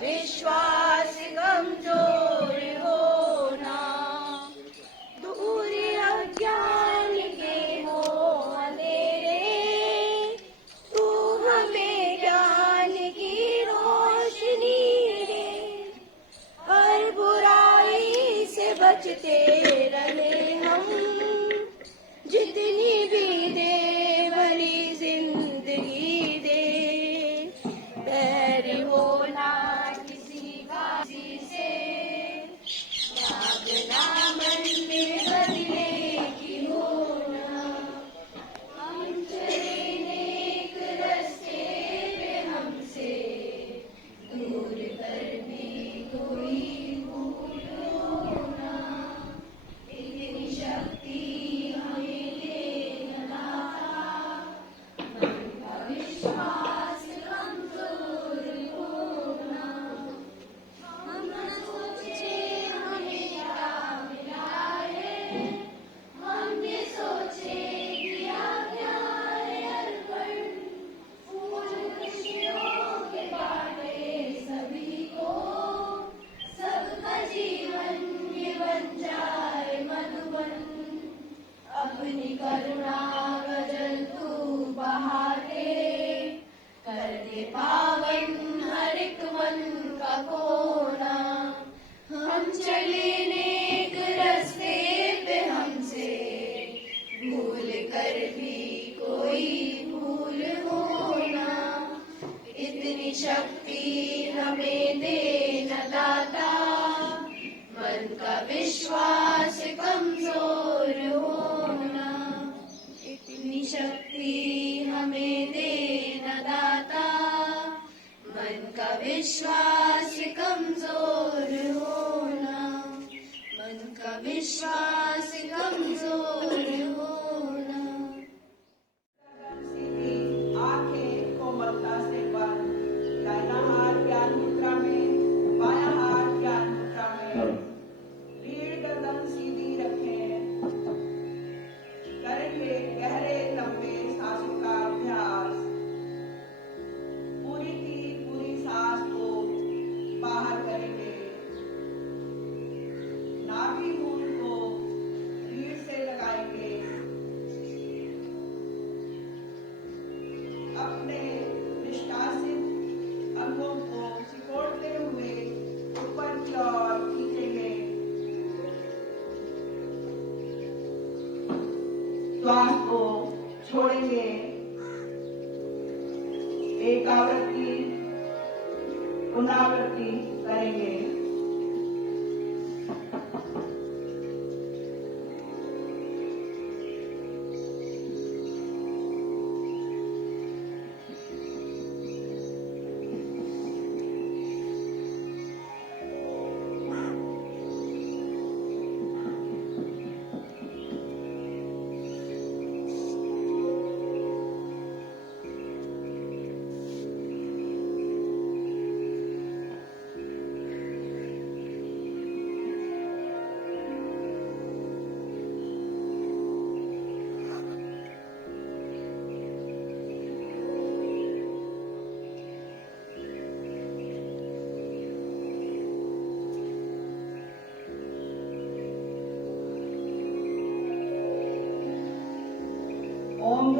विश्वास कमजोर होना, दूर अज्ञान के हो अंधेरे, तू हमें ज्ञान की रोशनी दे, हर बुराई से बचते रहे हम, जितनी भी दे भरी जिंदगी दे, बैरी होना किसी का किसी से, भावना मन में बदले की होना, हम चले नेक रास्ते पे हमसे, दूर कर भी कोई भूल होना, इतनी शक्ति हमें दे दाता, मन का विश्वास कमजोर होना, हम न सोचे हमें क्या मिला है, हम ये सोचे किया क्या है अर्पण, फूल खुशियों के बाटे सभी को, सबका जीवन ये बन जाए मधुबन, अपनी करुणा गजल तू बहा दे, कर दे पावन हर एक मन का कोना, हम चले नेक रास्ते पे हमसे, भूल कर भी कोई भूल होना, इतनी शक्ति हमें दे न दाता, मन का विश्वास कमजोर होना, इतनी शक्ति हमें दे न दाता, मन का विश्वास कमजोर होना, मन का विश्वास कमजोर होना। आंखें कोमलता से बंद, दाहिना हाथ ज्ञान मुद्रा में, बायां हाथ ज्ञान मुद्रा में, रीढ़ गर्दन सीधी रखें, करेंगे गहरे लंबे सांसों का अभ्यास, पूरी की पूरी सांस को बाहर करेंगे, नाभि मूल को रीढ़ से लगाएंगे, अपने निष्कासित अंगों को सिकोड़ते हुए ऊपर की ओर खींचेंगे, श्वास को छोड़ेंगे, एक आवृत्ति पुनरावृत्ति करेंगे।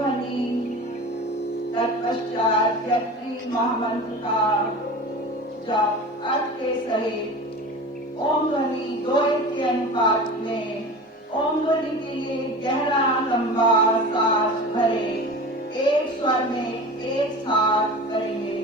ध्वनि। तत्पश्चात व्यक्ति महामंत्र का जप अर्थ के सहित ओम ध्वनि 2:1 के अनुपात में ओम ध्वनि के लिए गहरा लंबा सांस भरे एक स्वर में एक साथ करेंगे।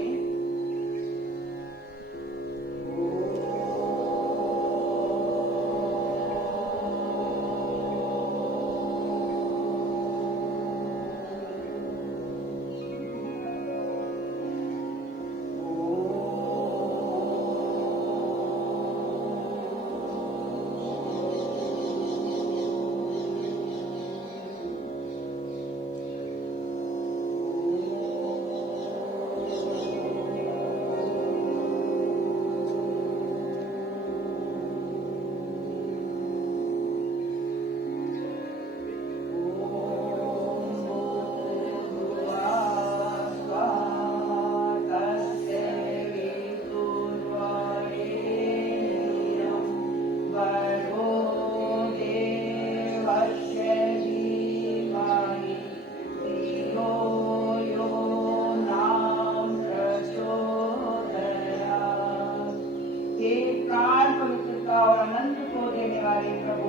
और अनंत को देने वाले प्रभु,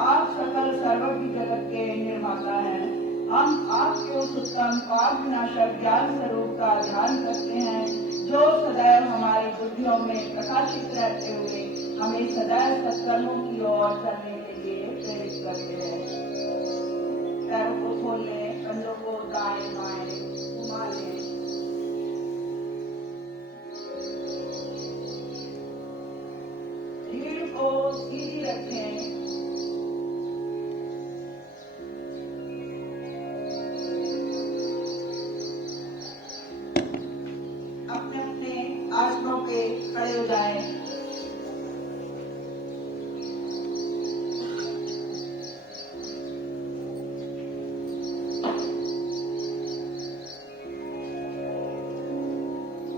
आप सकल सर्वज्ञ जगत के निर्माता हैं। हम आपके उस उत्तम पाप विनाशक ज्ञान स्वरूप का ध्यान करते हैं, जो सदैव हमारी बुद्धियों में प्रकाशित रहते हुए हमें सदैव सत्कर्मों की ओर चलने के लिए प्रेरित करते हैं। पैरों को खोल लें, कंधों को दाएं बाएं घुमा लें। रीढ़ को सीधी रखें। अपने अपने आसनों पे खड़े हो जाएं।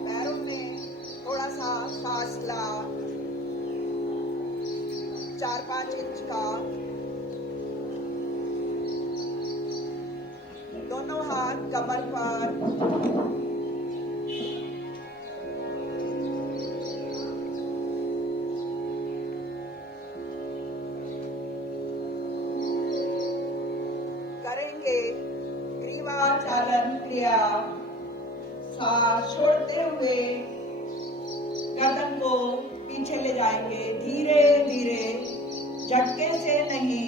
पैरों में थोड़ा सा फासला 4-5 इंच का। दोनों हाथ कमर पर। करेंगे ग्रीवाचालन क्रिया। सांस छोड़ते हुए गर्दन को पीछे ले जाएंगे, धीरे धीरे, झटके से नहीं।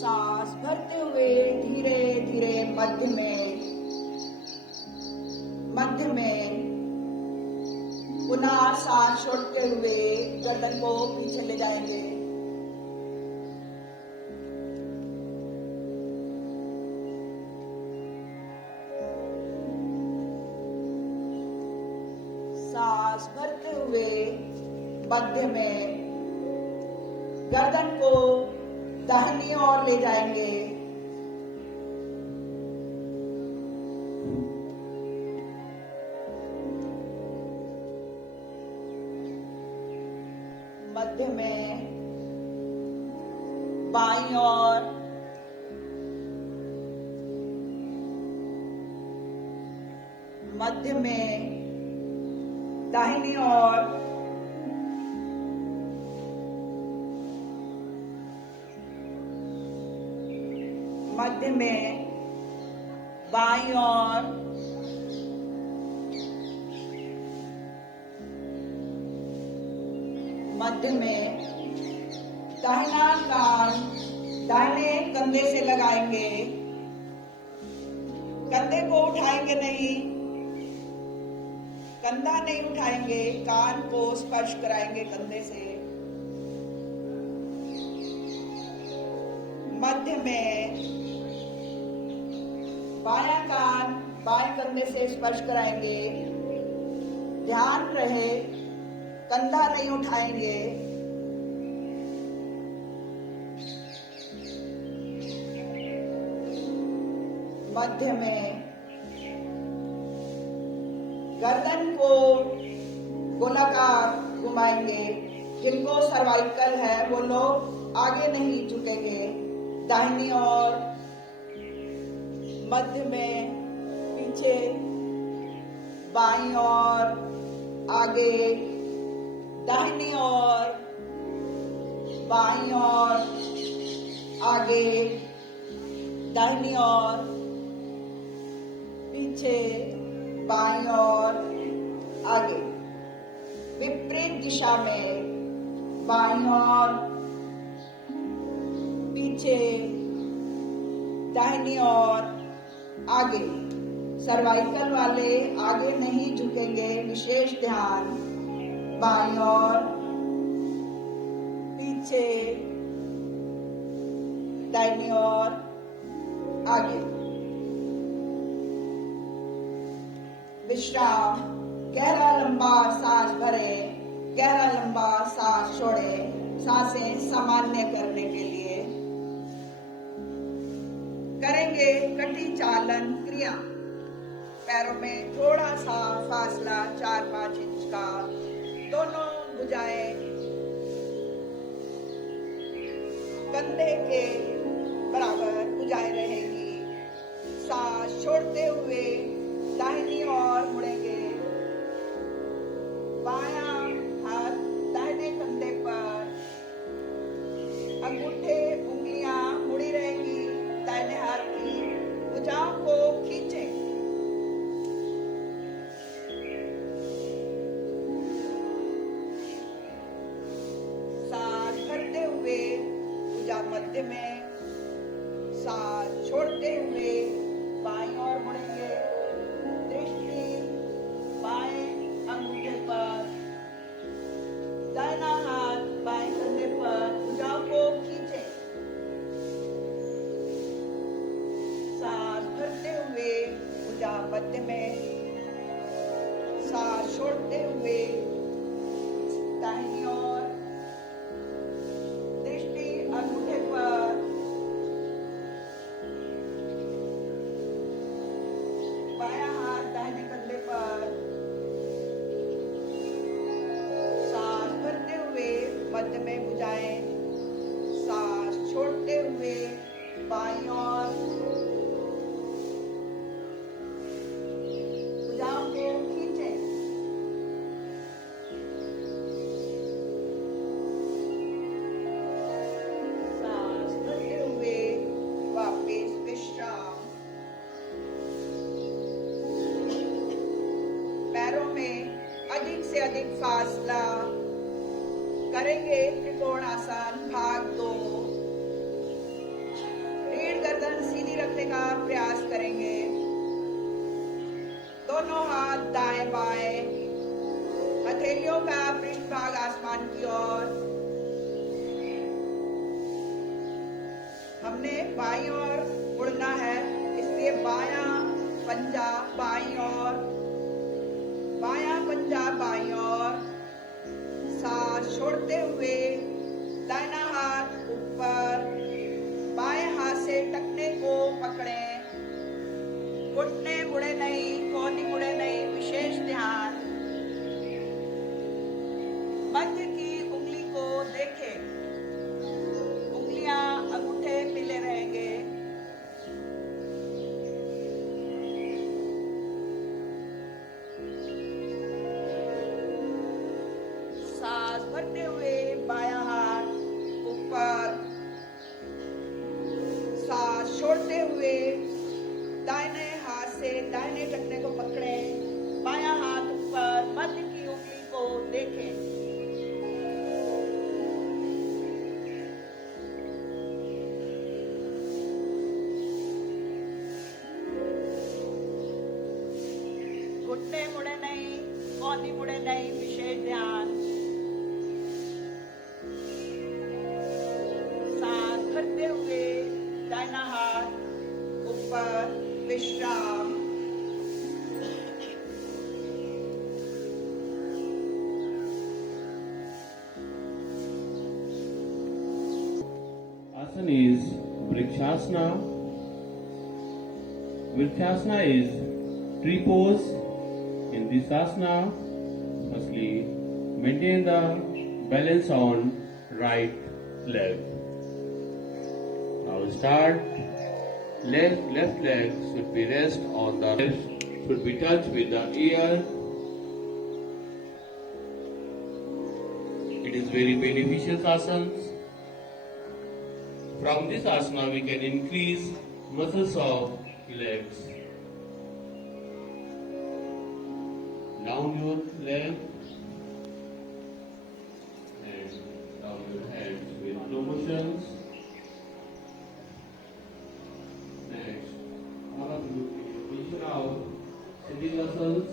सांस भरते हुए धीरे धीरे मध्य में पुनः सांस छोड़ते हुए गर्दन को पीछे ले जाएंगे। सांस भरते हुए मध्य में गर्दन को दाहिनी ओर ले जाएंगे। मध्य में बाईं ओर, मध्य में दाहिनी ओर, मध्य में बाईं ओर, मध्य में दाहिना कान दाहिने कंधे से लगाएंगे। कंधे को उठाएंगे नहीं, कंधा नहीं उठाएंगे, कान को स्पर्श कराएंगे कंधे से। मध्य में बायां कान बाएं कंधे से स्पर्श कराएंगे। ध्यान रहे, कंधा नहीं उठाएंगे। मध्य में गर्दन को गोलाकार घुमाएंगे। जिनको सर्वाइकल है वो लोग आगे नहीं झुकेंगे। दाहिनी ओर, मध्य में, पीछे, बाईं ओर, आगे, दाहिनी ओर, बाईं ओर, आगे, दाहिनी ओर, पीछे, बाईं ओर, आगे। विपरीत दिशा में, बाईं ओर, पीछे, दाहिनी ओर, आगे। सर्वाइकल वाले आगे नहीं झुकेंगे, विशेष ध्यान। बाईं ओर, पीछे, दाहिनी ओर, आगे। विश्राम। गहरा लंबा सांस भरे, गहरा लंबा सांस छोड़े। सांसें सामान्य करने के लिए करेंगे कटी चालन क्रिया। पैरों में थोड़ा सा फासला 4-5 इंच का। दोनों भुजाएं कंधे के बराबर भुजाएं रहेंगी। सांस छोड़ते हुए दाहिनी ओर मुड़ेंगे। बायां हाथ दाहिने कंधे पर, अंगूठे उंगलियां मुड़ी रहेंगी। दाहिने हाथ की भुजाओं को खींचें। सांस भरते हुए भुजा मध्य में, सांस छोड़ते हुए बाईं ओर मुड़ेंगे। दृष्टि बाएं अंगूठे पर, दाहिना हाथ बाएं कंधे पर, भुजाओं को खींचें। सांस भरते हुए भुजा मध्य में, सांस छोड़ते हुए दाहिनी ओर, दृष्टि अंगूठे पर, बायां हाथ दाहिने कंधे पर। सांस भरते हुए मध्य में भुजाएं, सांस छोड़ते हुए बाईं ओर, भुजाओं को खींचें। सांस भरते हुए वापस विश्राम। पैरों में अधिक से अधिक फासला करेंगे त्रिकोण आसन भाग 2। रीढ़ गर्दन सीधी रखने का प्रयास करेंगे। दोनों हाथ दाएं बाएं, हथेलियों का पृष्ठभाग आसमान की ओर। हमने बाईं ओर मुड़ना है, इसलिए बायां पंजा बाईं ओर, बायां पंजा बाईं ओर। सांस छोड़ते हुए दाहिना हाथ ऊपर, बाएं हाथ से टखने को पकड़ें। घुटने मुड़े नहीं, कोहनी मुड़े नहीं, विशेष ध्यान। मध्य की उंगली को देखें। उंगलियां अंगूठे मिले रहेंगे। सांस भरते हुए बायां हाथ ऊपर, सांस छोड़ते हुए दाहिने हाथ से दाहिने टखने को पकड़ें। बायां हाथ ऊपर, मध्य की उंगली को देखें। घुटने मुड़े नहीं, कोहनी मुड़े नहीं, विशेष ध्यान। सांस भरते हुए दाहिना हाथ ऊपर, विश्राम। Asana is Vrikshasana. Vrikshasana is tree pose In this asana, firstly, maintain the balance on right leg. Now start. Left leg should be rest on the left, should be touched with the ear. It is very beneficial asana. From this asana we can increase muscles of legs. Down your leg and down your hands with slow motions. Next, all of you position out sitting muscles.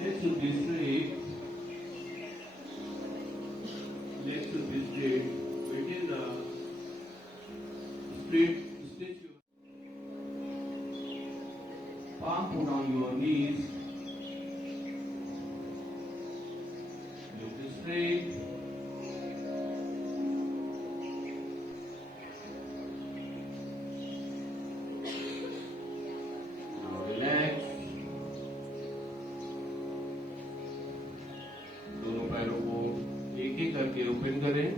Legs should be straight. Legs should be straight. Maintain the straight stretch. Palm put on your knees. Look straight. Now relax. दोनों पैरों को एक एक करके ओपन करें.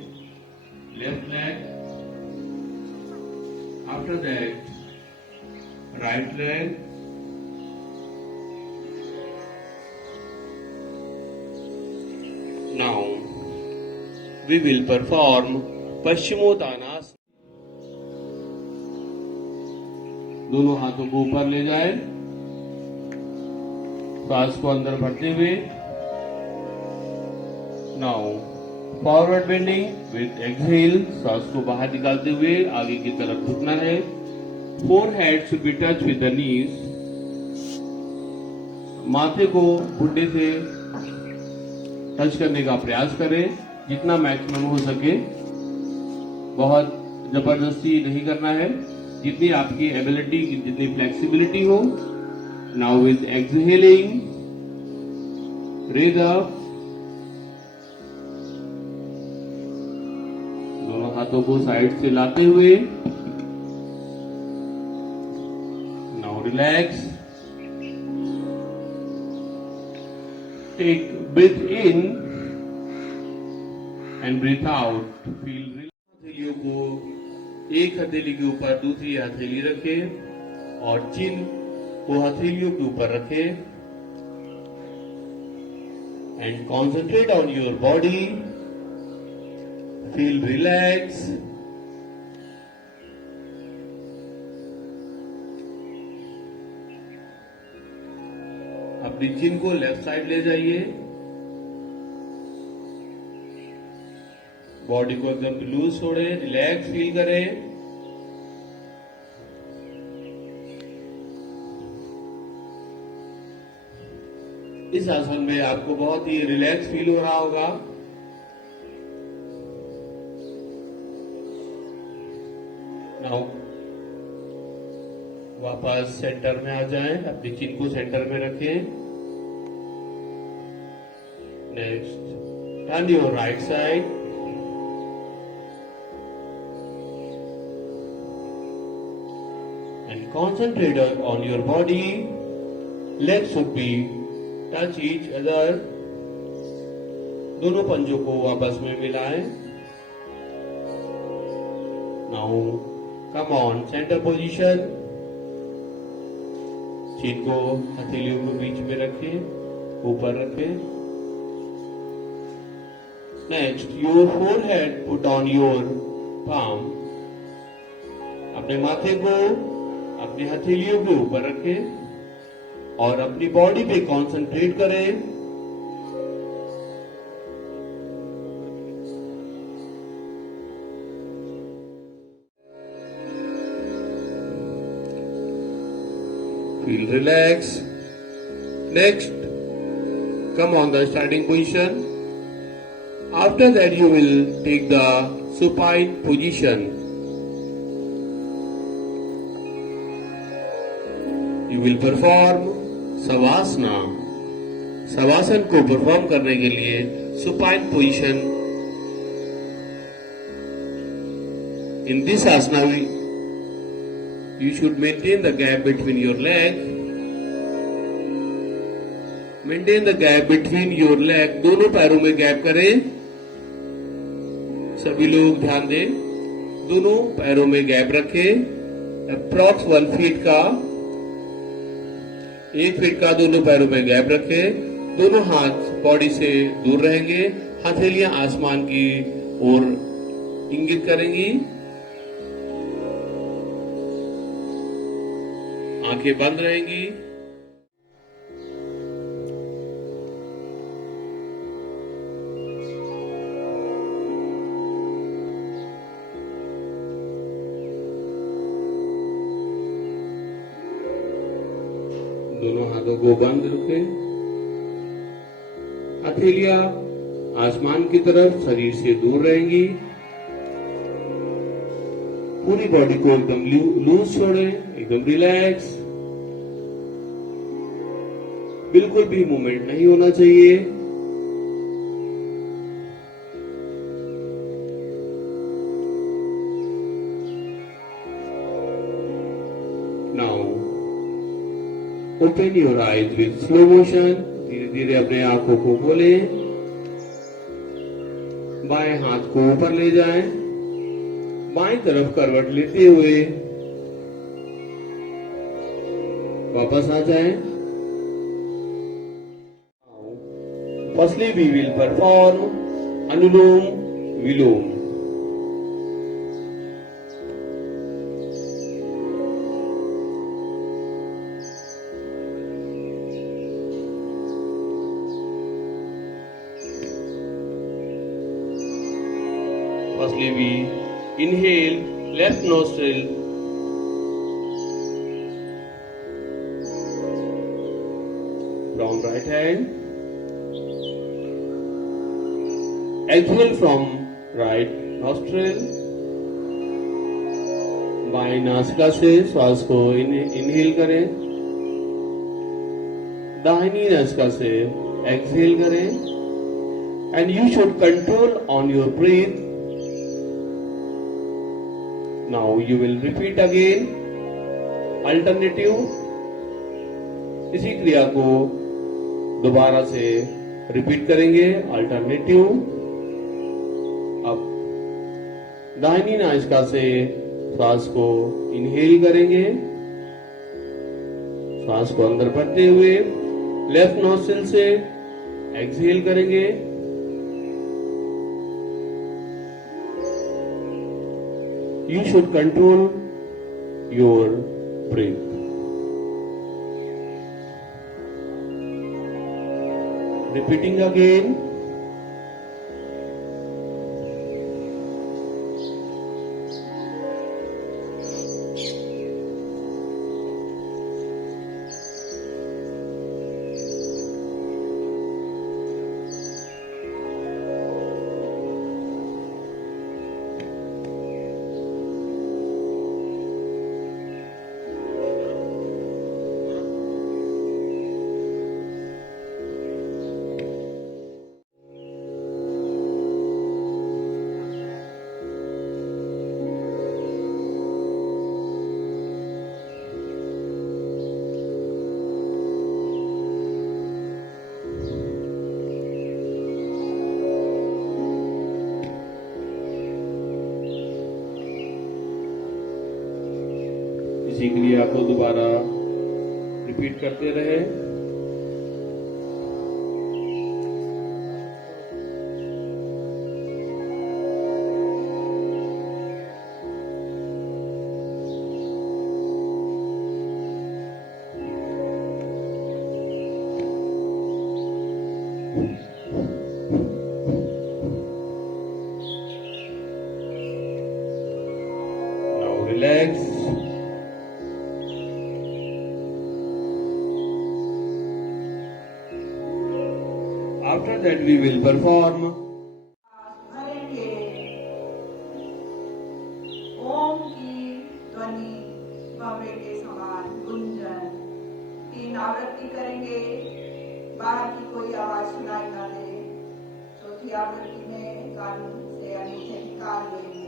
Left leg. After that, right leg. Now, we will perform Paschimottanasana. दोनों हाथों को ऊपर ले जाए, सांस को अंदर भरते हुए. Now, forward bending with exhale, सांस को बाहर निकालते हुए आगे की तरफ झुकना है. Forehead should be touched with the knees. माथे को घुटने से टच करने का प्रयास करें जितना मैक्सिमम हो सके. बहुत जबरदस्ती नहीं करना है, जितनी आपकी एबिलिटी, जितनी फ्लेक्सिबिलिटी हो. Now with exhaling, raise up. दोनों हाथों को साइड से लाते हुए. Now relax. Take breath in and breathe out. Feel relax. हथेलियों को एक हथेली के ऊपर दूसरी हथेली रखें और चिन को हथेलियों के ऊपर रखें. And concentrate on your body. Feel relaxed. अपनी चिन को लेफ्ट साइड ले जाइए. बॉडी को एकदम लूज छोड़े, रिलैक्स फील करें. इस आसन में आपको बहुत ही रिलैक्स फील हो रहा होगा. नाउ वापस सेंटर में आ जाएं. अपनी चिन को सेंटर में रखें. Next, turn your right side. And concentrate on your body. Legs should be touch each other. दोनों पंजों को आपस में मिलाएं. Now come on, center position. चिन को हथेलियों के बीच में रखें, ऊपर रखें. Next, your forehead put on your palm. अपने माथे को अपनी हथेलियों के ऊपर रखें और अपनी बॉडी पे कंसंट्रेट करें. Feel relaxed. Next, come on the starting position. After that, you will take the supine position. You will perform Savasana. Savasana को परफॉर्म करने के लिए supine position. In this asana, You should maintain the gap between your leg. Maintain the gap between your leg. दोनों पैरों में गैप करें. सभी लोग ध्यान दें. दोनों पैरों में गैप रखें. अप्रॉक्स 1 फीट का, 1 फीट का दोनों पैरों में गैप रखें. दोनों हाथ बॉडी से दूर रहेंगे. हथेलियां आसमान की ओर इंगित करेंगी. आंखें बंद रहेंगी. दोनों हाथों को बंद रखें. हथेलियां आसमान की तरफ शरीर से दूर रहेंगी. पूरी बॉडी को एकदम लूज छोड़ें, एकदम रिलैक्स. बिल्कुल भी मूवमेंट नहीं होना चाहिए. Now open your eyes with slow motion. धीरे धीरे अपने आंखों को खोलें. बाएं हाथ को ऊपर ले जाएं. बाएं तरफ करवट लेते हुए वापस आ जाएं. Firstly, we will perform Anulom Vilom. Firstly, we inhale left nostril, from right hand. Exhale from right nostril. बाएं नासिका से श्वास को इनहेल करें. दाहिनी नासिका से एक्सहेल करें. And you should control on your breath. Now you will repeat again alternative. इसी क्रिया को दोबारा से रिपीट करेंगे. अल्टरनेटिव. अब दाहिनी नासिका से श्वास को इनहेल करेंगे. श्वास को अंदर भरते हुए लेफ्ट नोस्ट्रिल से एक्सहेल करेंगे. You should control your breath. Repeating again. इसी क्रिया को दोबारा रिपीट करते रहे. Now relax. After that we will perform भरेंगे. ओम की ध्वनि भवे के समान गुंजन. 3 आवृत्ति करेंगे. बाहर की कोई आवाज सुनाई ना दे. चौथी आवृत्ति में कान से अंगूठे निकाल लेंगे.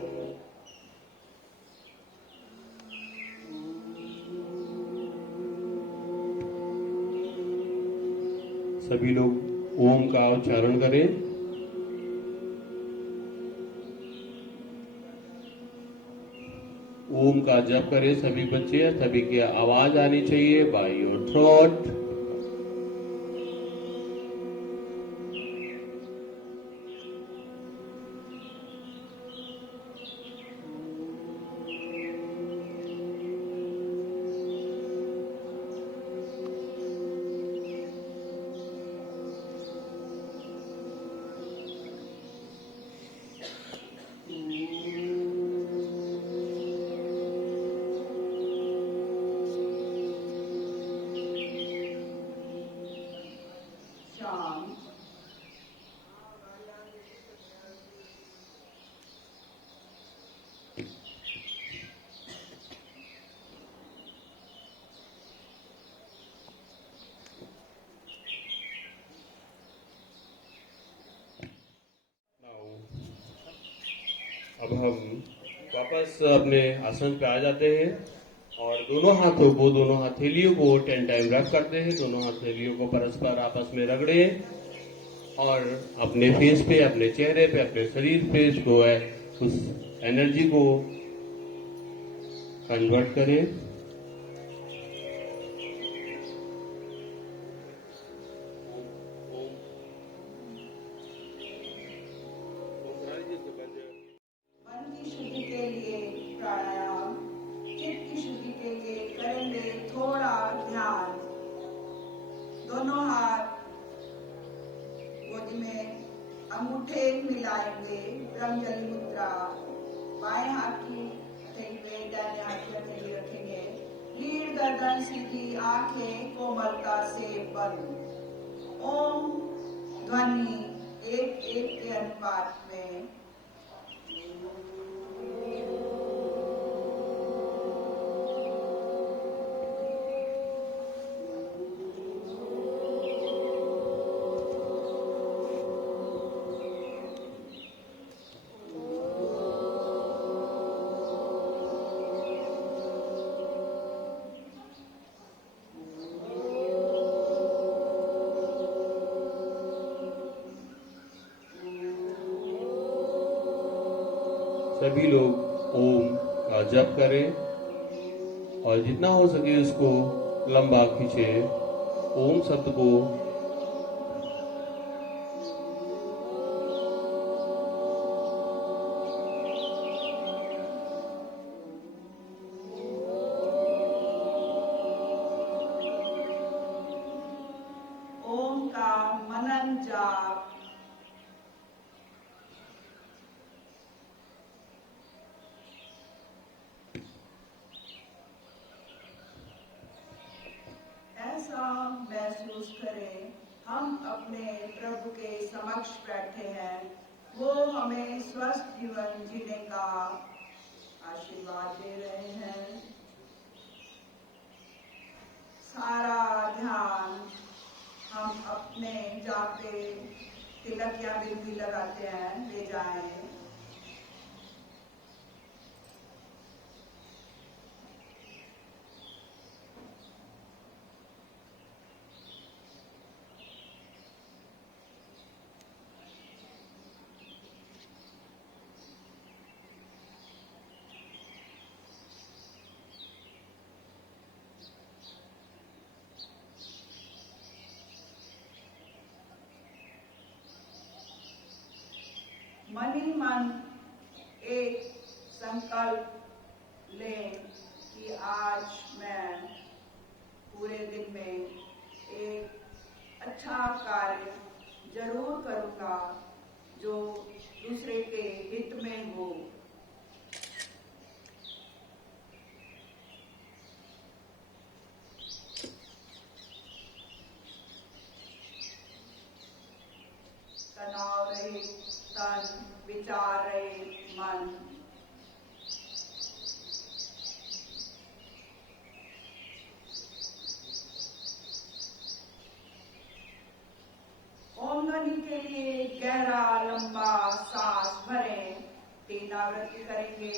सभी लोग ओम का उच्चारण करें। ओम का जप करें सभी बच्चे, सभी की आवाज आनी चाहिए बाय योर थ्रोट। शाम। अब हम वापस अपने आसन पे आ जाते हैं और दोनों हाथों को, दोनों हथेलियों को 10 टाइम रख करते हैं। दोनों हथेलियों को परस्पर आपस में रगड़े और अपने फेस पे, अपने चेहरे पे, अपने शरीर पे जो है उस एनर्जी को कन्वर्ट करें। मन की शुद्धि के लिए प्राणायाम, चित्त की शुद्धि के लिए करेंगे थोड़ा ध्यान। दोनों हाथ गोदी में अंगूठे मिलाएंगे, ब्रह्मजली मुद्रा। बाएं हाथ की हथेली पे दाहिने हाथ की हथेली रखेंगे। लीड गर्दन सीधी, आंखें कोमलता से बंद। ओम ध्वनि 1:1 के अनुपात में। सभी लोग ओम का जप करें और जितना हो सके उसको लंबा खींचे। ओम शब्द को ओम का मनन जाप। ऐसा महसूस करें हम अपने प्रभु के समक्ष बैठे हैं। वो हमें स्वस्थ जीवन जीने का आशीर्वाद दे रहे हैं। सारा ध्यान हम अपने जहाँ पे तिलक या बिंदी लगाते हैं ले जाएं। मन ही मन एक संकल्प लें कि आज मैं पूरे दिन में एक अच्छा कार्य जरूर करूंगा जो दूसरे के हित में हो। तनाव रहित तन, विचार रहित मन। ओम ध्वनि के लिए गहरा लंबा सांस भरें। 3 आवृत्ति करेंगे।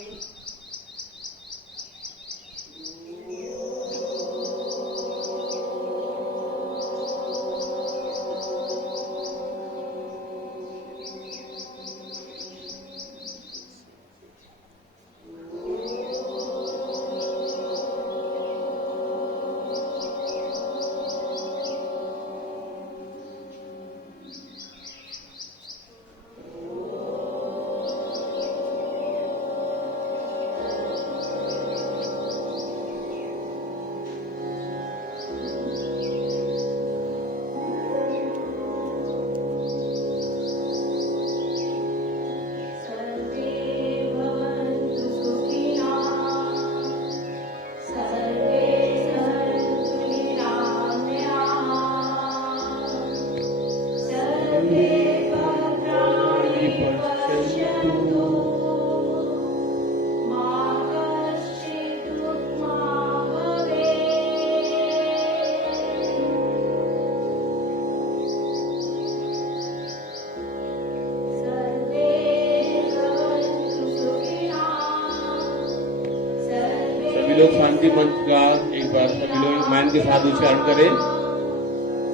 सभी लोग शांति मंच का एक बार सभी लोग मैन के साथ उच्चारण करें।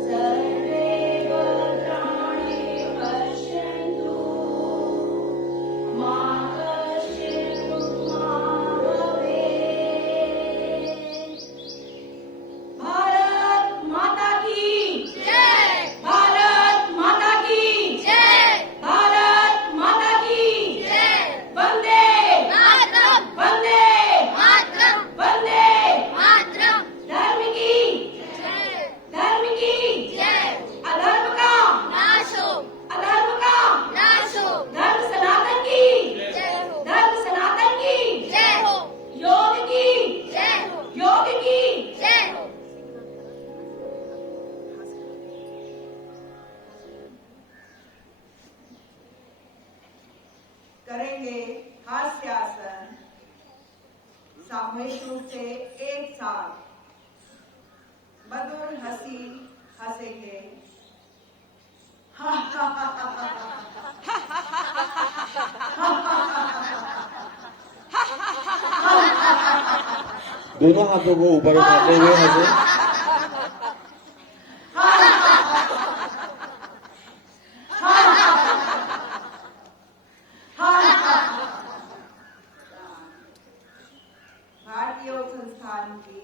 सर्वे भद्राणि पश्यन्तु मा कश्चित् दुःखभाग् भवेत्। भारत माता की जय। भारत माता की जय। भारत माता की जय। वंदे मातरम। वंदे मातरम। वंदे मातरम। धर्म की जय। धर्म की जय। अधर्म का नाश हो। अधर्म का नाश हो। धर्म सनातन की जय हो। धर्म सनातन की जय हो। योग की जय हो। योग की जय हो। करेंगे हास्यासन सामूहिक रूप से एक साथ मधुर हंसी हंसेंगे। दोनों हाथों को ऊपर उठाते हुए हंसे। भारतीय योग संस्थान की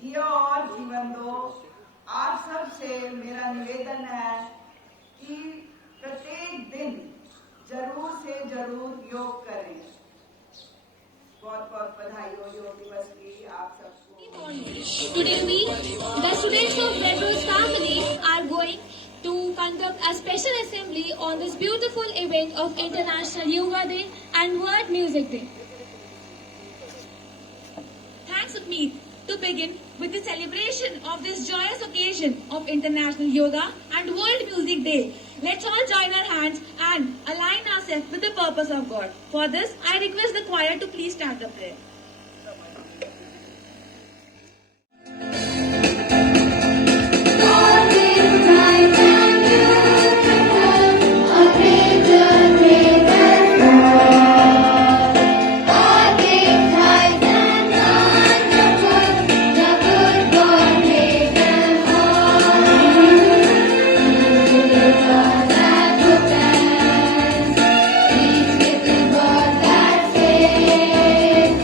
जियो और जीवन दो। आप सब से मेरा निवेदन है कि प्रत्येक दिन जरूर से जरूर योग करें। बहुत बहुत बधाई हो योग दिवस की आप सबको। Today the students of Red Rose family are going to conduct a special assembly on this beautiful event of International Yoga Day and World Music Day. Thanks Utmeet. To begin with the celebration of this joyous occasion of International Yoga and World Music Day, let's all join our hands and align ourselves with the purpose of God. For this, I request the choir to please start the prayer. Each little bird that sings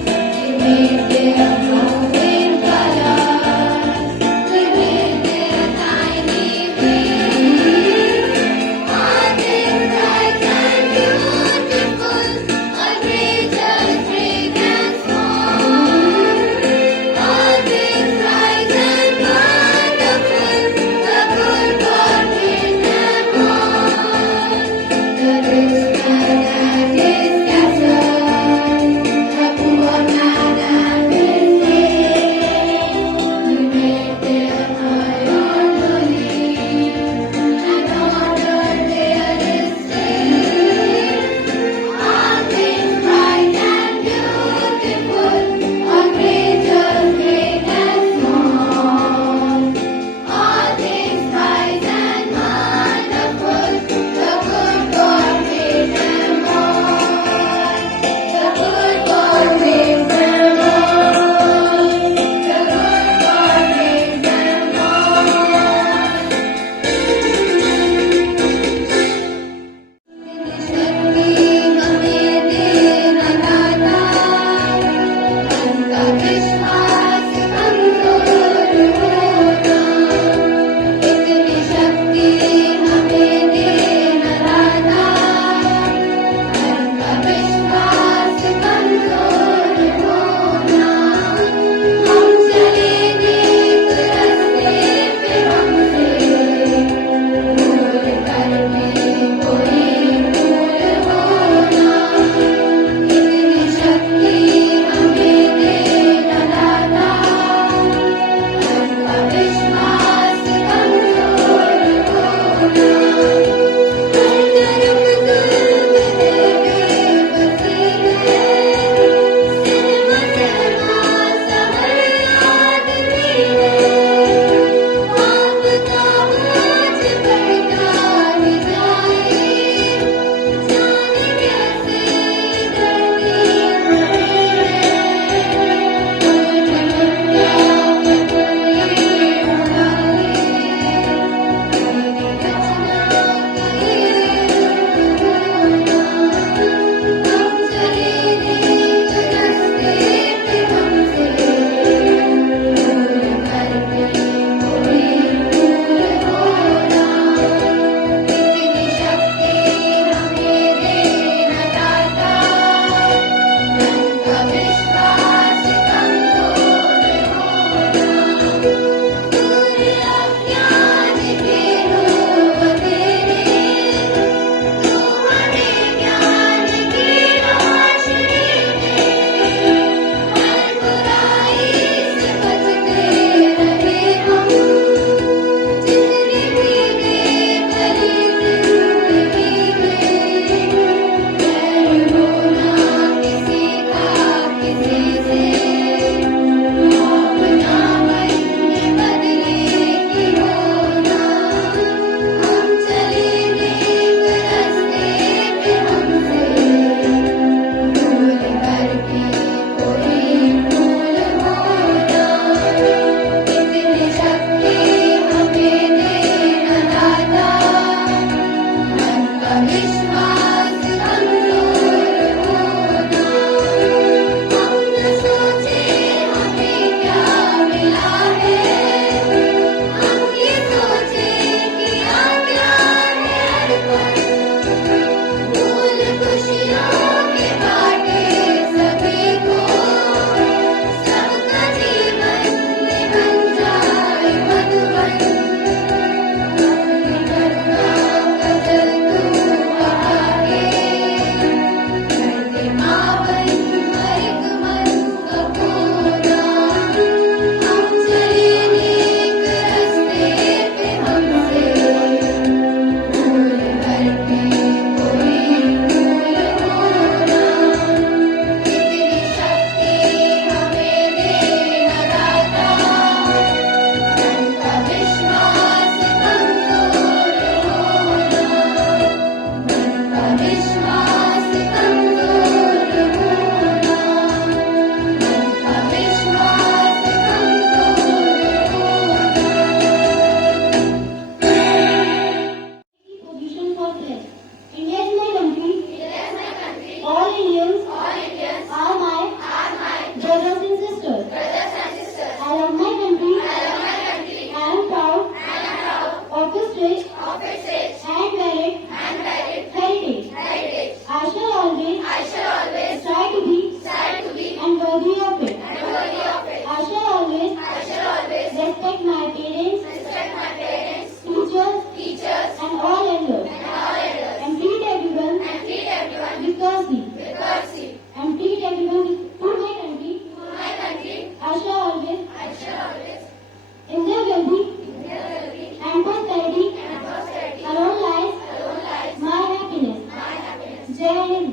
जय Hind.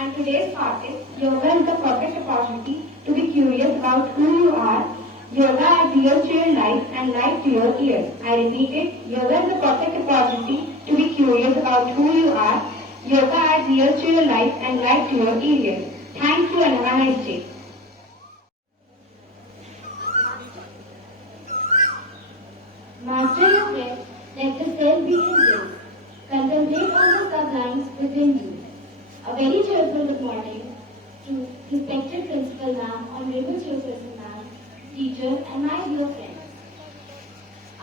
And today's part is yoga is the perfect opportunity to be curious about who you are. Yoga adds real to your life and light to your ears. I repeat it, yoga is the perfect opportunity to be curious about who you are. Yoga adds real to your life and light to your ears. Thank you and have a nice day. Master your breath, let the self be embraced. Concentrate on the sublines within you. A very cheerful good morning to respected Principal Ma'am, Honorable Chairperson Ma'am, teachers and my dear friends.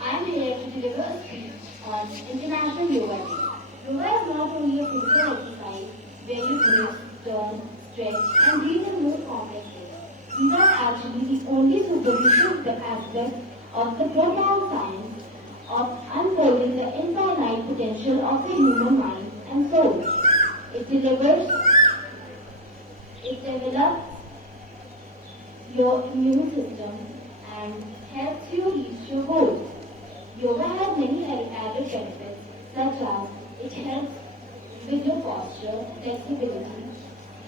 I am here to deliver a speech on International Yoga Day. Yoga is not only a physical exercise where you move, turn, stretch and breathe in more complex ways. These are actually the only superficial aspects of the profound science of unfolding the infinite potential of the human mind and soul. It develops your immune system and helps you reach your goals. Yoga has many added benefits such as it helps with your posture, flexibility,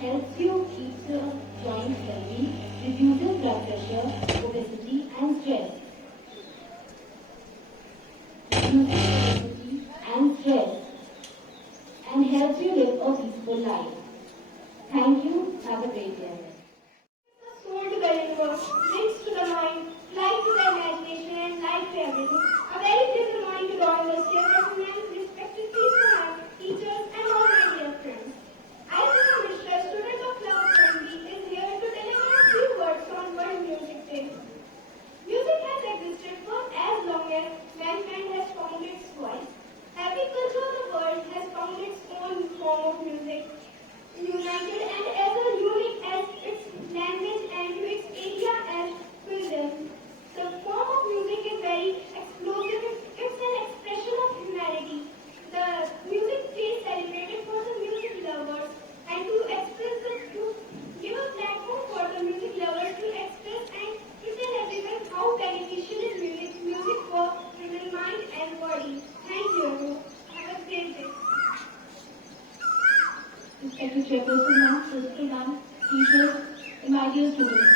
helps you keep your joints healthy, reduces blood pressure, obesity and stress Chairperson Ma'am, Principal Ma'am, teachers, and my dear students.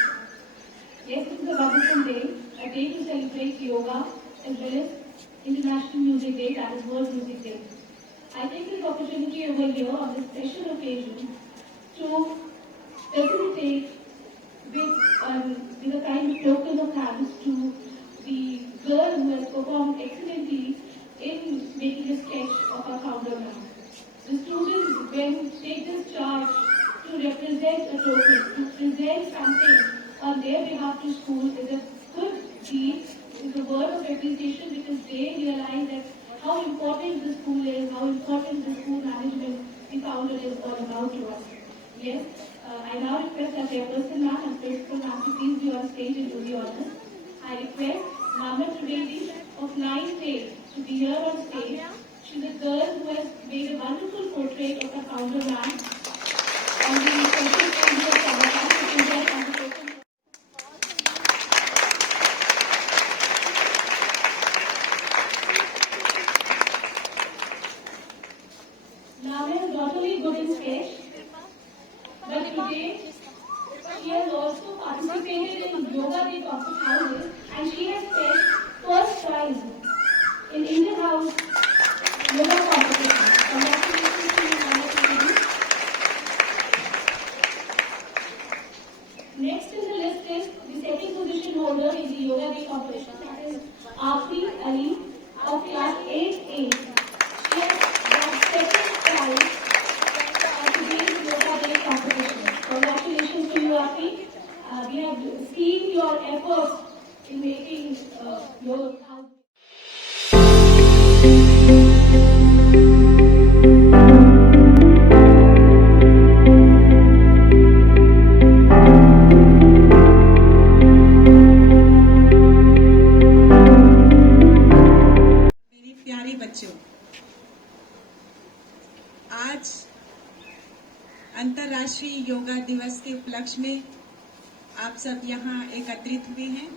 Yes, this is a wonderful day, a day to celebrate yoga as well as International Music Day, that is World Music Day. I take this opportunity over here on this special occasion to facilitate with a kind of token of thanks to the girl who has performed excellently in making a sketch of our founder now. The students then take this charge to represent a token, to present something on their behalf to school is a good deed, is a word of appreciation because they realize that how important the school is, how important the school management, the founder is all about to us. Yes, I now request our chairperson ma'am and principal ma'am to please be on stage and do the honors. I request Mama Trivedi of 9th grade to be here on stage. She's a girl who has made a wonderful portrait of our founder man on the social media of Samarkand to present on the token. Name is not only good in sketch, but today she has also participated in Yoga Day competition and she has fetched first prize in Indian House Yoga competition. Congratulations to you, Mama Trivedi. Next in the list is the second position holder in the Yoga Day competition, that is Afi Ali of class 8A. She has got second prize at today's Yoga Day competition. Congratulations to you, Afi. We have seen your efforts in making your house. मेरे प्यारे बच्चों, आज अंतर्राष्ट्रीय योगा दिवस के उपलक्ष्य में आप सब यहाँ एकत्रित हुए हैं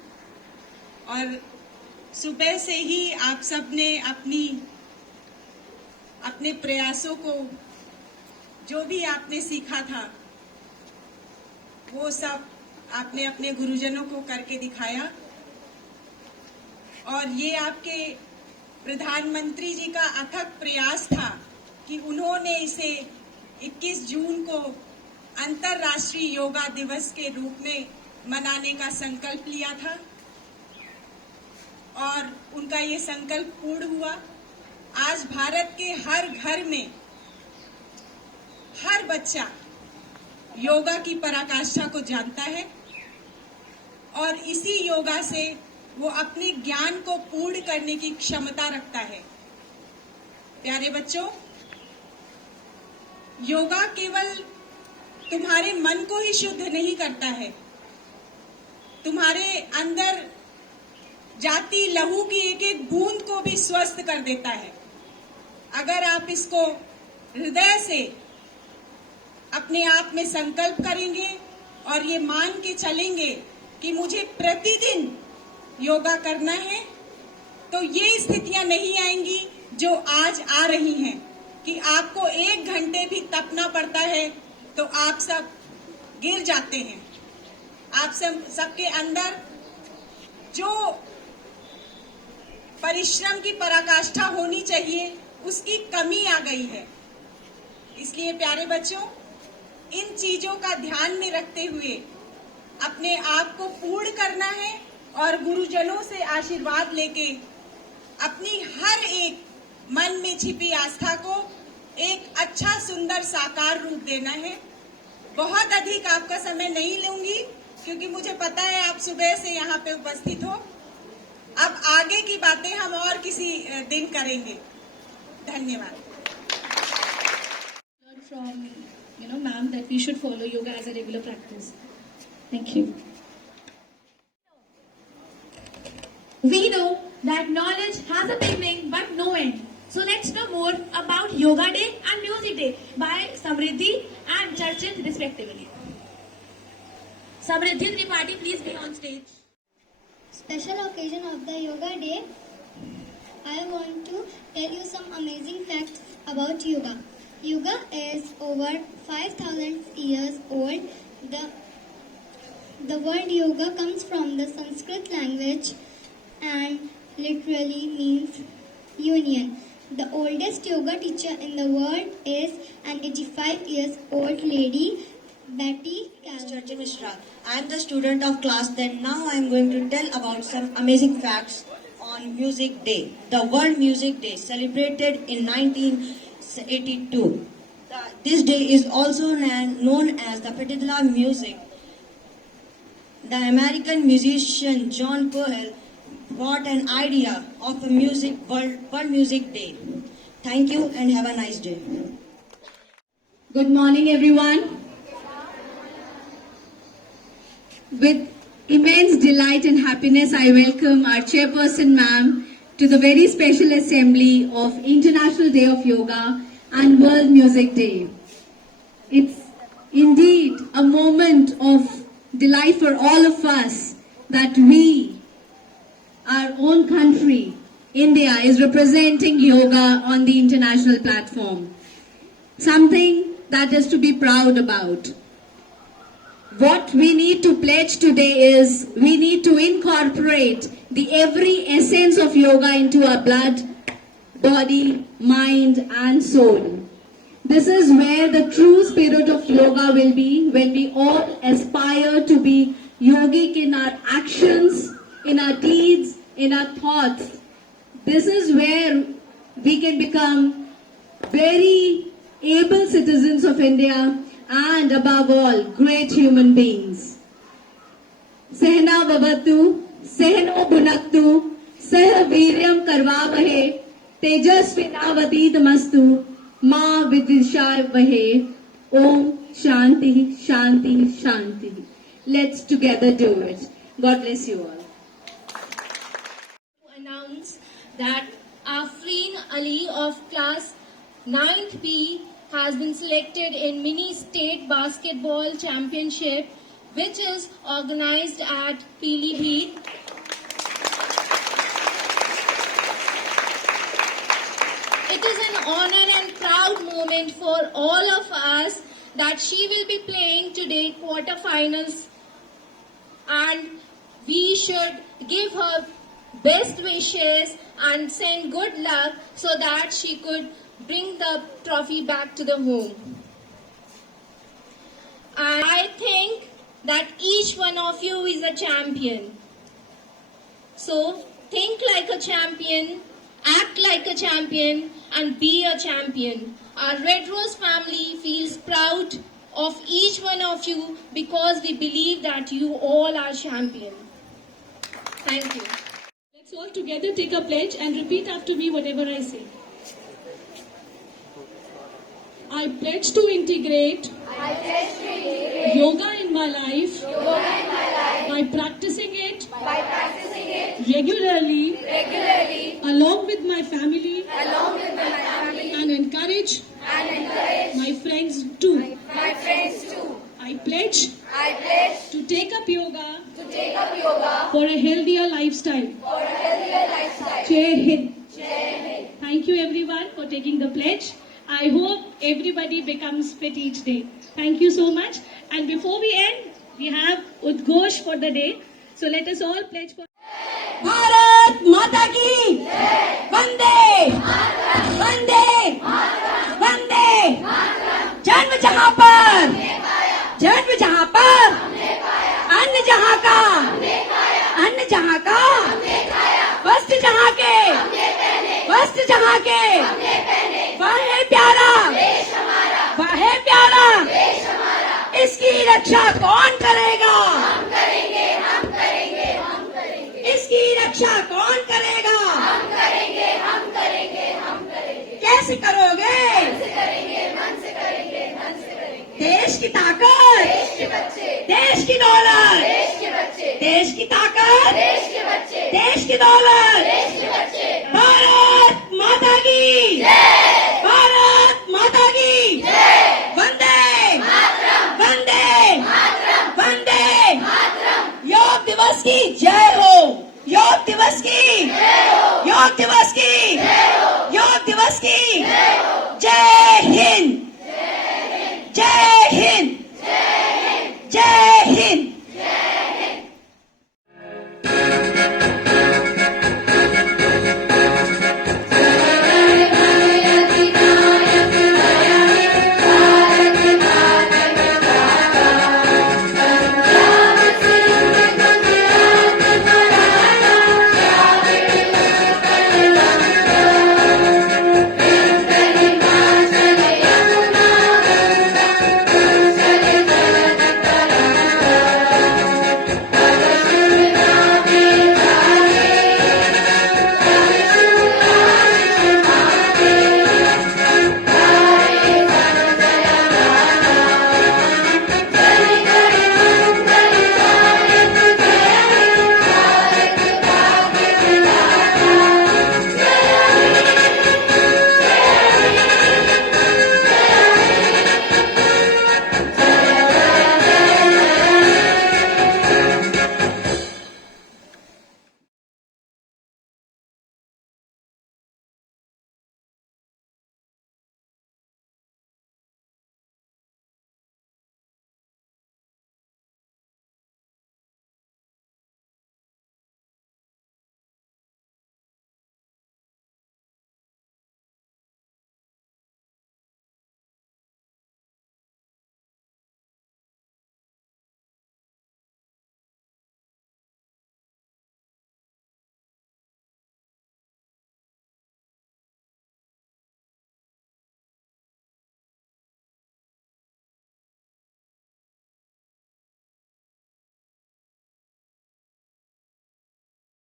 और सुबह से ही आप सब ने अपने प्रयासों को, जो भी आपने सीखा था वो सब आपने अपने गुरुजनों को करके दिखाया और ये आपके प्रधानमंत्री जी का अथक प्रयास था कि उन्होंने इसे 21 जून को अंतर्राष्ट्रीय योगा दिवस के रूप में मनाने का संकल्प लिया था और उनका ये संकल्प पूर्ण हुआ। आज भारत के हर घर में हर बच्चा योगा की पराकाष्ठा को जानता है और इसी योगा से वो अपने ज्ञान को पूर्ण करने की क्षमता रखता है। प्यारे बच्चों, योगा केवल तुम्हारे मन को ही शुद्ध नहीं करता है, तुम्हारे अंदर जाती लहू की एक एक बूंद को भी स्वस्थ कर देता है। अगर आप इसको हृदय से अपने आप में संकल्प करेंगे और ये मान के चलेंगे कि मुझे प्रतिदिन योगा करना है, तो ये स्थितियां नहीं आएंगी जो आज आ रही हैं कि आपको 1 घंटे भी तपना पड़ता है तो आप सब गिर जाते हैं। आप सबके अंदर जो परिश्रम की पराकाष्ठा होनी चाहिए उसकी कमी आ गई है। इसलिए प्यारे बच्चों, इन चीजों का ध्यान में रखते हुए अपने आप को पूर्ण करना है और गुरुजनों से आशीर्वाद लेके अपनी हर एक मन में छिपी आस्था को एक अच्छा सुंदर साकार रूप देना है। बहुत अधिक आपका समय नहीं लूंगी क्योंकि मुझे पता है आप सुबह से यहाँ पे उपस्थित हो। अब आगे की बातें हम और किसी दिन करेंगे। धन्यवाद। From ma'am, that we should follow yoga as a regular practice. Thank you. We know that knowledge has a beginning but no end. So let's know more about Yoga Day and Music Day by Samriddhi and Charchit respectively. Samriddhi Tripathi, please be on stage. Special occasion of the Yoga Day, I want to tell you some amazing facts about yoga. Yoga is over 5,000 years old. The word yoga comes from the Sanskrit language and literally means union. The oldest yoga teacher in the world is an 85 years old lady, Betty Mr. Arjun Mishra. I am the student of class 10. Now I am going to tell about some amazing facts on Music Day. The World Music Day celebrated in 1982. This day is also known as the Petilla Music. The American musician John Cale brought an idea of a World Music Day. Thank you and have a nice day. Good morning, everyone. With immense delight and happiness, I welcome our chairperson, ma'am, to the very special assembly of International Day of Yoga and World Music Day. It's indeed a moment of delight for all of us that we, our own country, India, is representing yoga on the international platform. Something that is to be proud about. What we need to pledge today is we need to incorporate the every essence of yoga into our blood, body, mind and soul. This is where the true spirit of yoga will be when we all aspire to be yogic in our actions, in our deeds, in our thoughts. This is where we can become very able citizens of India and above all, great human beings. Sehna Vavatu, Sehno Bhunaktu, Seh Viryam Karvavahe, Tejasvinavadid Mastu, Ma Vidishay Vahe, Om Shanti, Shanti, Shanti. Let's together do it. God bless you all. Announce that Afreen Ali of class 9th B has been selected in mini state basketball championship, which is organized at Pilibhit. It is an honor and proud moment for all of us that she will be playing today quarterfinals, and we should give her best wishes and send good luck so that she could bring the trophy back to the home. And I think that each one of you is a champion. So think like a champion, act like a champion and be a champion. Our Red Rose family feels proud of each one of you because we believe that you all are champions. Thank you. Let's all together take a pledge and repeat after me whatever I say. I pledge to integrate yoga in my life by practicing it regularly along with my family and encourage my friends too. I pledge to take up yoga for a healthier lifestyle. Jai Hind. Thank you everyone for taking the pledge. I hope everybody becomes fit each day. Thank you so much. And before we end, we have Udghosh for the day. So let us all pledge for Bharat माता की वंदे वंदे वंदे। जन्म जहाँ पर अन्न जहाँ का वस्त्र जहाँ के वह है प्यारा इसकी रक्षा कौन करेगा? इसकी रक्षा कौन करेगा? हम करेंगे। कैसे करोगे? देश की ताकत, देश की दौलत, देश की ताकत, देश की दौलत। भारत माता की भारत माता की वंदे वंदे वंदे। योग दिवस की जय हो। योग दिवस की योग दिवस की जय हिंद, जय हिंद।